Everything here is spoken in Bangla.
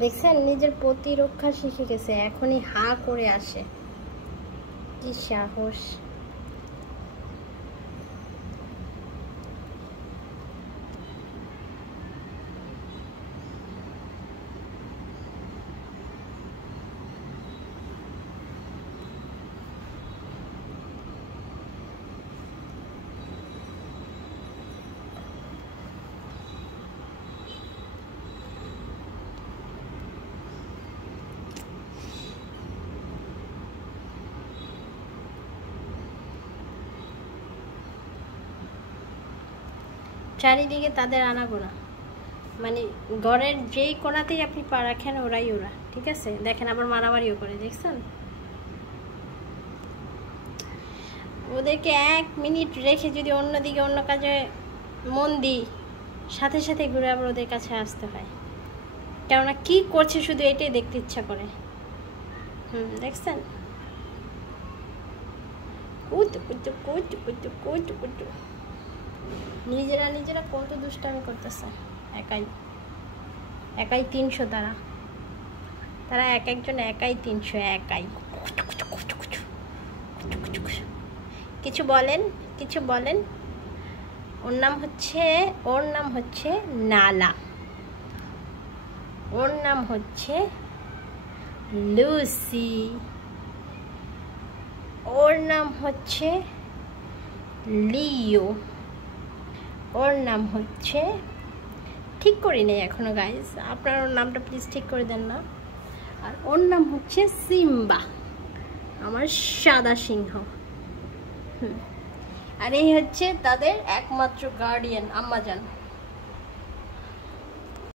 দেখছেন নিজের প্রতিরক্ষা শিখে গেছে, এখনই হা করে আসে, কি সাহস। চারিদিকে তাদের আনাগোনা, মানে ঘরের যেই কোণাতেই আপনি পা রাখেন ওরাই ওরা, ঠিক আছে। দেখেন আবার মারামারিও করে, দেখছেন। ওদেরকে 1 মিনিট রেখে যদি অন্যদিকে অন্য কাজে মন দিই, সাথে সাথে ঘুরে আবার ওদের কাছে আসতে হয়, কেননা কি করছে শুধু এটাই দেখতে ইচ্ছা করে। দেখছেন, নিজেরা নিজেরা কত দুষ্টামি করতেছে, একাই একাই 300, তারা এক একজন একাই 300, একাই। কিছু বলেন, কিছু বলেন। ওর নাম হচ্ছে নালা, ওর নাম হচ্ছে লুসি, ওর নাম হচ্ছে লিও, ওর নাম হচ্ছে, ঠিক করি নাই এখনো গাইজ, আপনার ওর নামটা প্লিজ ঠিক করে দেন না। আর ওর নাম হচ্ছে সিম্বা, আমার সাদা সিংহ। আর এই হচ্ছে তাদের একমাত্র গার্ডিয়ান, আম্মাজান।